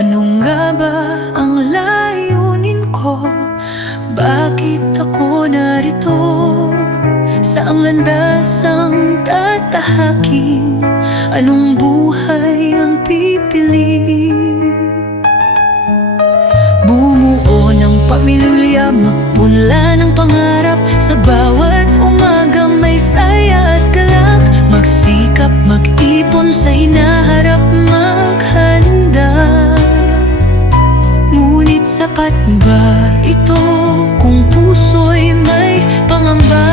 Ano nga ba ang layunin ko? Bakit ako narito? Saang landas ang tatahakin? Anong buhay ang pipiliin? Sapat ba ito kung puso'y may pangamba?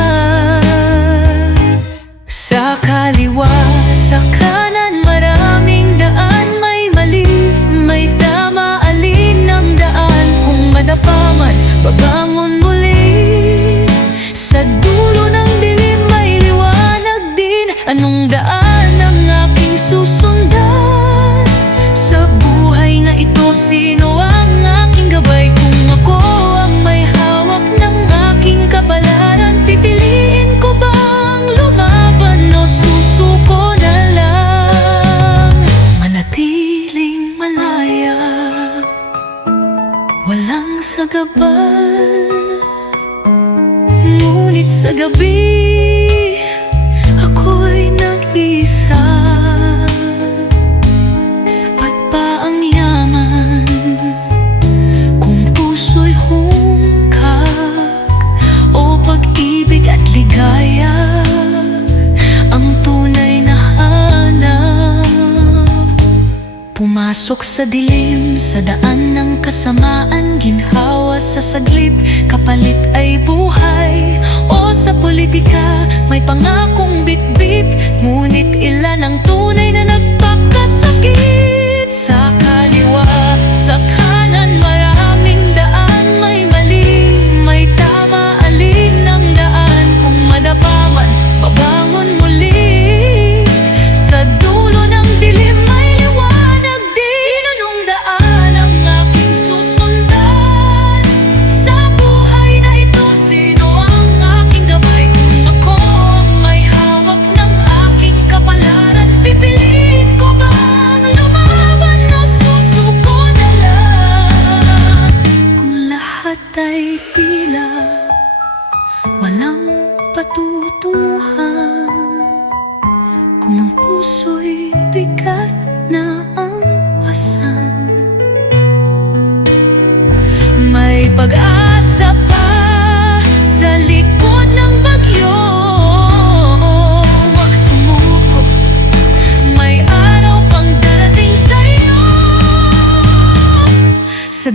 Sa kaliwa, sa kanan, maraming daan May mali, may tama, alin ang daan Kung madapa man, babangon muli Sa dulo ng dilim, may liwanag din Anong daan ang aking susundan? Sa buhay na ito, sino Walang sagaban Ngunit sa gabi Ako'y nag-isa. Sapat pa ang yaman. Kung puso'y hungkag O pag-ibig at ligaya Ang tunay na hanap. Pumasok sa dilim, sa daan ng pangakong bitbit Ngunit ilan ang tunay patutunguhan Kung ang puso'y bigat na ang pasan May pag-asa pa sa likod ng bagyo. Huwag sumuko, may araw pang darating sa'yo. Sa